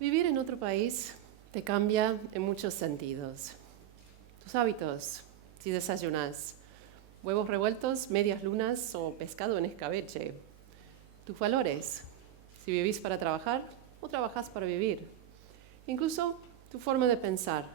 Vivir en otro país te cambia en muchos sentidos. Tus hábitos, si desayunas huevos revueltos, medias lunas o pescado en escabeche. Tus valores, si vivís para trabajar o trabajás para vivir. Incluso tu forma de pensar.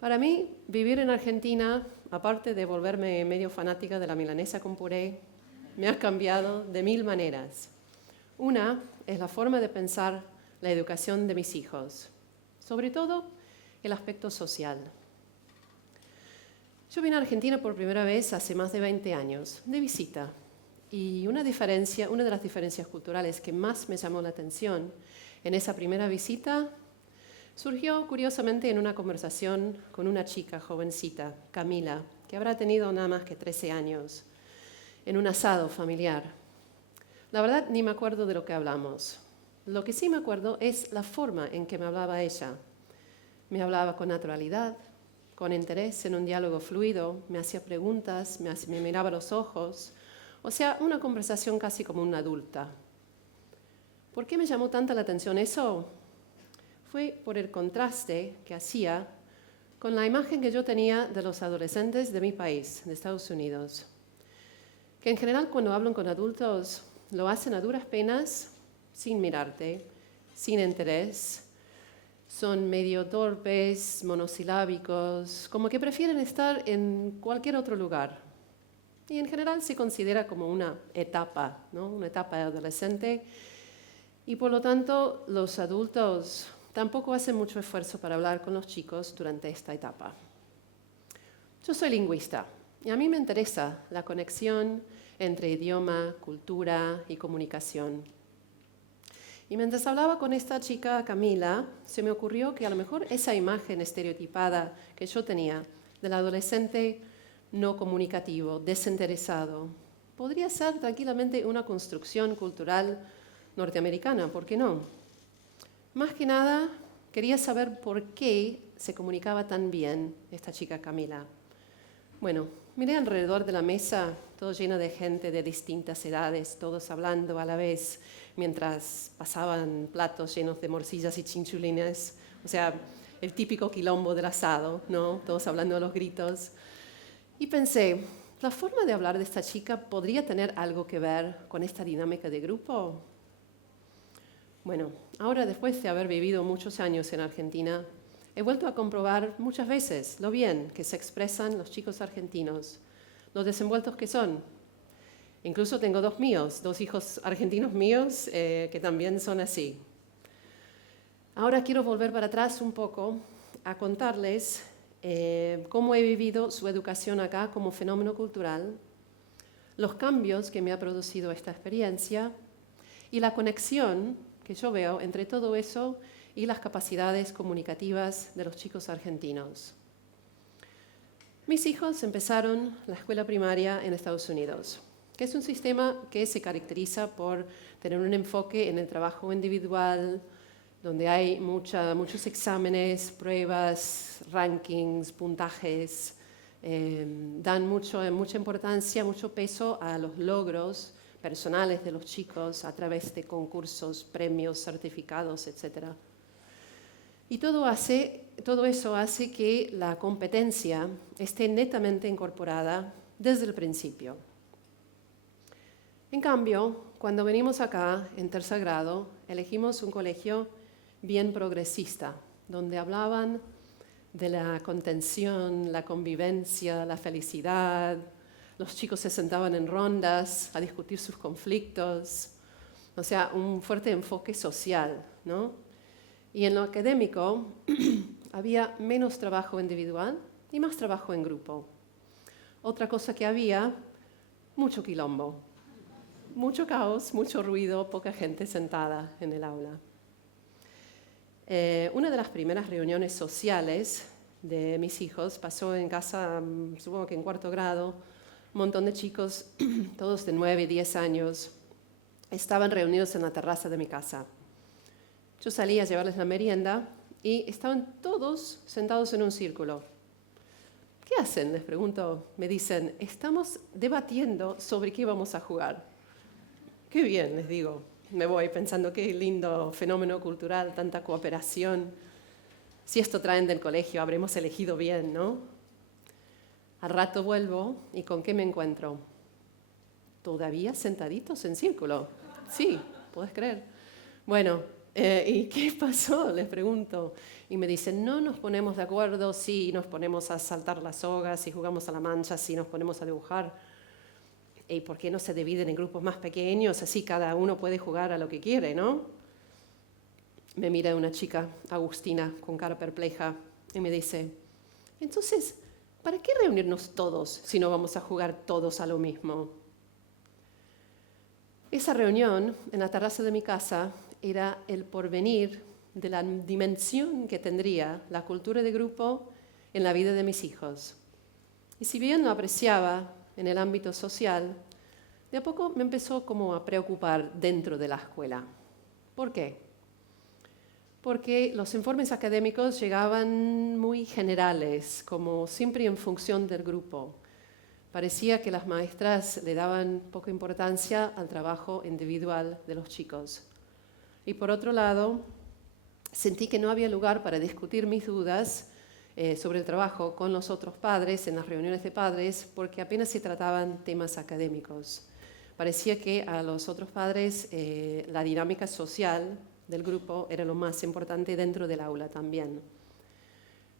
Para mí, vivir en Argentina, aparte de volverme medio fanática de la milanesa con puré, me ha cambiado de mil maneras. Una es la forma de pensar la educación de mis hijos, sobre todo el aspecto social. Yo vine a Argentina por primera vez hace más de 20 años, de visita, y una de las diferencias culturales que más me llamó la atención en esa primera visita surgió curiosamente en una conversación con una chica jovencita, Camila, que habrá tenido nada más que 13 años, en un asado familiar. La verdad, ni me acuerdo de lo que hablamos. Lo que sí me acuerdo es la forma en que me hablaba ella. Me hablaba con naturalidad, con interés, en un diálogo fluido, me hacía preguntas, me miraba a los ojos, o sea, una conversación casi como una adulta. ¿Por qué me llamó tanta la atención eso? Fue por el contraste que hacía con la imagen que yo tenía de los adolescentes de mi país, de Estados Unidos, que en general cuando hablan con adultos lo hacen a duras penas, sin mirarte, sin interés. Son medio torpes, monosilábicos, como que prefieren estar en cualquier otro lugar. Y en general se considera como una etapa, ¿no? Una etapa adolescente. Y por lo tanto, los adultos tampoco hacen mucho esfuerzo para hablar con los chicos durante esta etapa. Yo soy lingüista y a mí me interesa la conexión entre idioma, cultura y comunicación. Y mientras hablaba con esta chica, Camila, se me ocurrió que a lo mejor esa imagen estereotipada que yo tenía del adolescente no comunicativo, desinteresado, podría ser tranquilamente una construcción cultural norteamericana, ¿por qué no? Más que nada, quería saber por qué se comunicaba tan bien esta chica Camila. Bueno, miré alrededor de la mesa, todo lleno de gente de distintas edades, todos hablando a la vez, mientras pasaban platos llenos de morcillas y chinchulines. O sea, el típico quilombo del asado, ¿no? Todos hablando a los gritos. Y pensé, ¿la forma de hablar de esta chica podría tener algo que ver con esta dinámica de grupo? Bueno, ahora después de haber vivido muchos años en Argentina, he vuelto a comprobar muchas veces lo bien que se expresan los chicos argentinos, los desenvueltos que son. Incluso tengo dos hijos argentinos míos que también son así. Ahora quiero volver para atrás un poco a contarles cómo he vivido su educación acá como fenómeno cultural, los cambios que me ha producido esta experiencia y la conexión que yo veo entre todo eso y las capacidades comunicativas de los chicos argentinos. Mis hijos empezaron la escuela primaria en Estados Unidos, que es un sistema que se caracteriza por tener un enfoque en el trabajo individual, donde hay muchos exámenes, pruebas, rankings, puntajes, dan mucha importancia, mucho peso a los logros personales de los chicos a través de concursos, premios, certificados, etc. Y todo eso hace que la competencia esté netamente incorporada desde el principio. En cambio, cuando venimos acá, en tercer grado, elegimos un colegio bien progresista, donde hablaban de la contención, la convivencia, la felicidad. Los chicos se sentaban en rondas a discutir sus conflictos. O sea, un fuerte enfoque social, ¿no? Y en lo académico había menos trabajo individual y más trabajo en grupo. Otra cosa que había, mucho quilombo. Mucho caos, mucho ruido, poca gente sentada en el aula. Una de las primeras reuniones sociales de mis hijos pasó en casa, supongo que en cuarto grado. Un montón de chicos, todos de 9 y 10 años, estaban reunidos en la terraza de mi casa. Yo salí a llevarles la merienda y estaban todos sentados en un círculo. ¿Qué hacen?, les pregunto. Me dicen, estamos debatiendo sobre qué vamos a jugar. Qué bien, les digo. me voy pensando qué lindo fenómeno cultural, tanta cooperación. Si esto traen del colegio, habremos elegido bien, ¿no? Al rato vuelvo y ¿con qué me encuentro? Todavía sentaditos en círculo. Sí, ¿puedes creer? Bueno, ¿y qué pasó? Les pregunto. Y me dicen, no nos ponemos de acuerdo si nos ponemos a saltar las sogas, si jugamos a la mancha, si nos ponemos a dibujar. ¿Y por qué no se dividen en grupos más pequeños? Así cada uno puede jugar a lo que quiere, ¿no? Me mira una chica, Agustina, con cara perpleja, y me dice, entonces, ¿para qué reunirnos todos si no vamos a jugar todos a lo mismo? Esa reunión en la terraza de mi casa era el porvenir de la dimensión que tendría la cultura de grupo en la vida de mis hijos. Y si bien lo apreciaba en el ámbito social, de a poco me empezó como a preocupar dentro de la escuela. ¿Por qué? Porque los informes académicos llegaban muy generales, como siempre en función del grupo. Parecía que las maestras le daban poca importancia al trabajo individual de los chicos. Y por otro lado, sentí que no había lugar para discutir mis dudas sobre el trabajo con los otros padres en las reuniones de padres, porque apenas se trataban temas académicos. Parecía que a los otros padres la dinámica social del grupo era lo más importante dentro del aula también.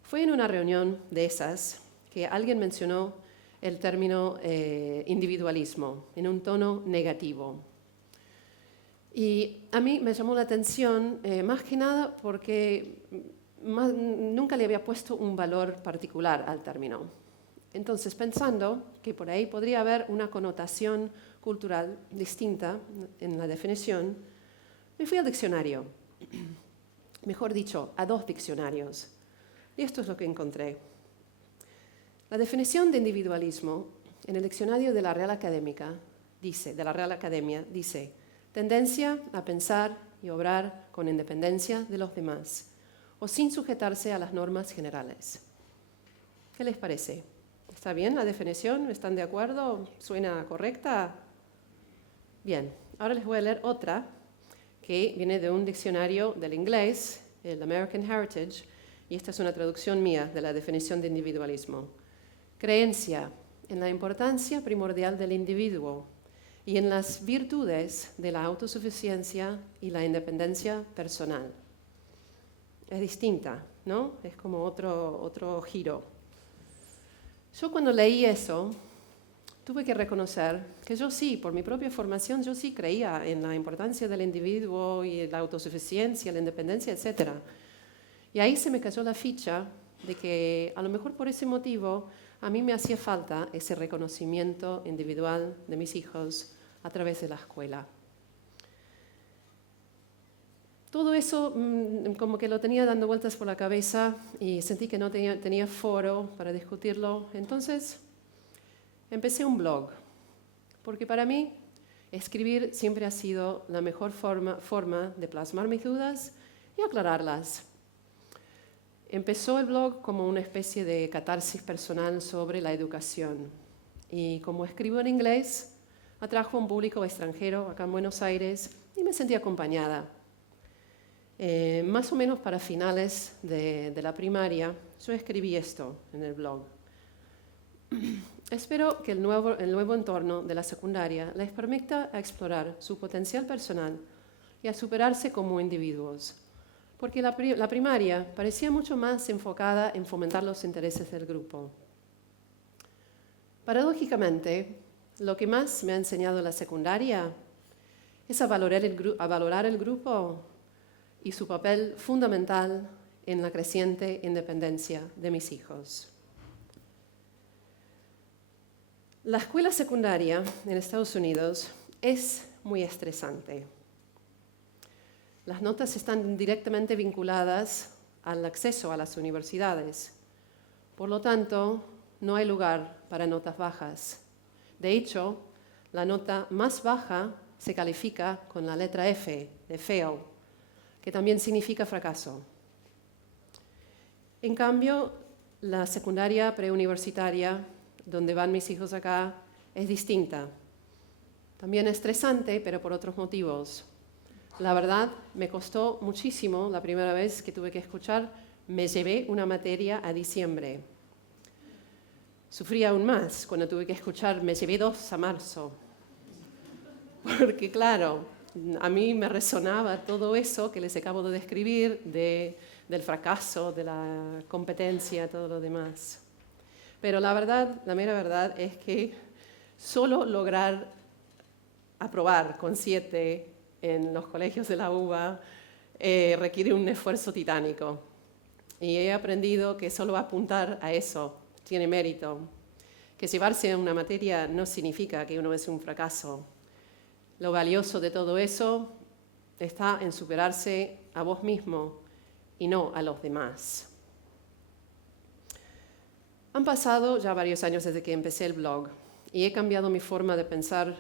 Fue en una reunión de esas que alguien mencionó el término individualismo en un tono negativo. Y a mí me llamó la atención más que nada porque nunca le había puesto un valor particular al término. Entonces, pensando que por ahí podría haber una connotación cultural distinta en la definición, me fui al diccionario, mejor dicho, a 2 diccionarios. Y esto es lo que encontré. La definición de individualismo en el diccionario de la Real Academia dice tendencia a pensar y obrar con independencia de los demás o sin sujetarse a las normas generales. ¿Qué les parece? ¿Está bien la definición? ¿Están de acuerdo? ¿Suena correcta? Bien, ahora les voy a leer otra que viene de un diccionario del inglés, el American Heritage, y esta es una traducción mía de la definición de individualismo. Creencia en la importancia primordial del individuo y en las virtudes de la autosuficiencia y la independencia personal. Es distinta, ¿no? Es como otro giro. Yo cuando leí eso, tuve que reconocer que yo sí, por mi propia formación, yo sí creía en la importancia del individuo y la autosuficiencia, la independencia, etc. Y ahí se me cayó la ficha de que a lo mejor por ese motivo a mí me hacía falta ese reconocimiento individual de mis hijos a través de la escuela. Todo eso como que lo tenía dando vueltas por la cabeza y sentí que no tenía foro para discutirlo. Entonces empecé un blog, porque para mí escribir siempre ha sido la mejor forma de plasmar mis dudas y aclararlas. Empezó el blog como una especie de catarsis personal sobre la educación. Y como escribo en inglés, atrajo a un público extranjero acá en Buenos Aires y me sentí acompañada. Más o menos para finales de la primaria, yo escribí esto en el blog. Espero que el nuevo entorno de la secundaria les permita explorar su potencial personal y a superarse como individuos. Porque la primaria parecía mucho más enfocada en fomentar los intereses del grupo. Paradójicamente, lo que más me ha enseñado la secundaria es a valorar el grupo y su papel fundamental en la creciente independencia de mis hijos. La escuela secundaria en Estados Unidos es muy estresante. Las notas están directamente vinculadas al acceso a las universidades. Por lo tanto, no hay lugar para notas bajas. De hecho, la nota más baja se califica con la letra F, de fail, que también significa fracaso. En cambio, la secundaria preuniversitaria, donde van mis hijos acá, es distinta. También estresante, pero por otros motivos. la verdad, me costó muchísimo la primera vez que tuve que escuchar, me llevé una materia a diciembre. Sufrí aún más cuando tuve que escuchar, me llevé 2 a marzo. Porque claro, a mí me resonaba todo eso que les acabo de describir, del fracaso, de la competencia, todo lo demás. Pero la verdad, la mera verdad es que solo lograr aprobar con 7 en los colegios de la UBA requiere un esfuerzo titánico. Y he aprendido que solo apuntar a eso tiene mérito. Que llevarse una materia no significa que uno es un fracaso. Lo valioso de todo eso está en superarse a vos mismo y no a los demás. Han pasado ya varios años desde que empecé el blog y he cambiado mi forma de pensar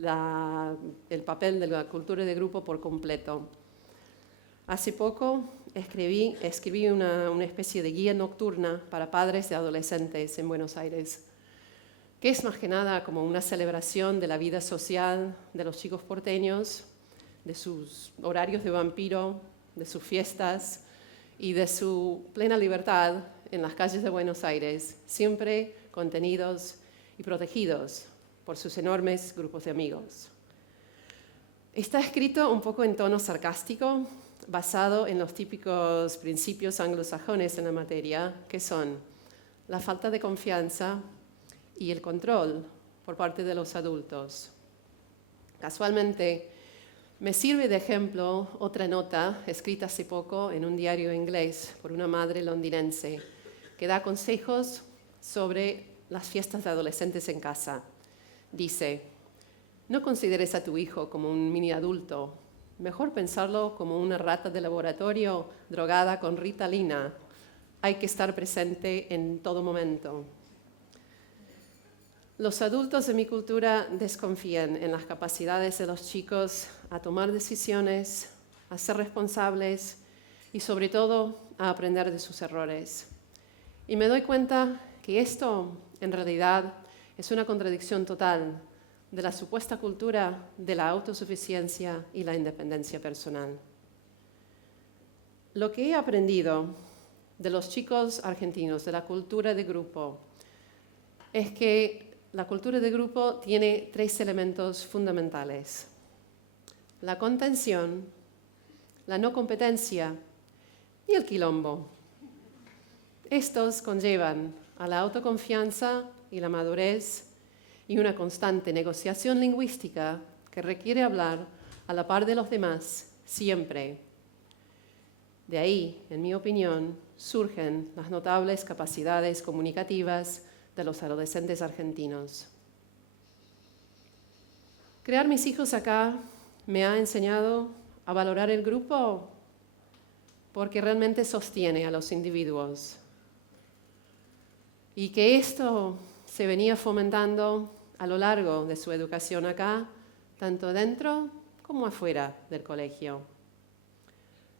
el papel de la cultura de grupo por completo. Hace poco escribí una especie de guía nocturna para padres de adolescentes en Buenos Aires, que es más que nada como una celebración de la vida social de los chicos porteños, de sus horarios de vampiro, de sus fiestas y de su plena libertad en las calles de Buenos Aires, siempre contenidos y protegidos por sus enormes grupos de amigos. Está escrito un poco en tono sarcástico, basado en los típicos principios anglosajones en la materia, que son la falta de confianza y el control por parte de los adultos. Casualmente, me sirve de ejemplo otra nota escrita hace poco en un diario inglés por una madre londinense que da consejos sobre las fiestas de adolescentes en casa. Dice: no consideres a tu hijo como un mini adulto, mejor pensarlo como una rata de laboratorio drogada con Ritalina. Hay que estar presente en todo momento. Los adultos de mi cultura desconfían en las capacidades de los chicos a tomar decisiones, a ser responsables y sobre todo a aprender de sus errores. Y me doy cuenta que esto en realidad es una contradicción total de la supuesta cultura de la autosuficiencia y la independencia personal. Lo que he aprendido de los chicos argentinos, de la cultura de grupo, es que la cultura de grupo tiene 3 elementos fundamentales: la contención, la no competencia y el quilombo. Estos conllevan a la autoconfianza y la madurez y una constante negociación lingüística que requiere hablar a la par de los demás siempre. De ahí, en mi opinión, surgen las notables capacidades comunicativas de los adolescentes argentinos. Criar mis hijos acá me ha enseñado a valorar el grupo porque realmente sostiene a los individuos. Y que esto se venía fomentando a lo largo de su educación acá, tanto dentro como afuera del colegio.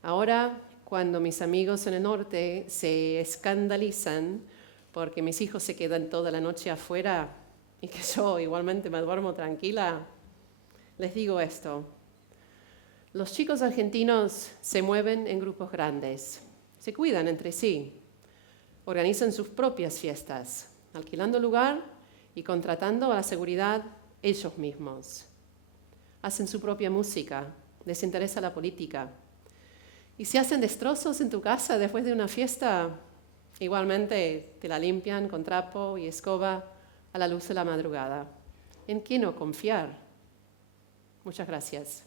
Ahora, cuando mis amigos en el norte se escandalizan porque mis hijos se quedan toda la noche afuera y que yo igualmente me duermo tranquila, les digo esto: los chicos argentinos se mueven en grupos grandes, se cuidan entre sí, organizan sus propias fiestas, alquilando lugar y contratando a la seguridad ellos mismos. Hacen su propia música, les interesa la política. Y si hacen destrozos en tu casa después de una fiesta, igualmente te la limpian con trapo y escoba a la luz de la madrugada. ¿En quién no confiar? Muchas gracias.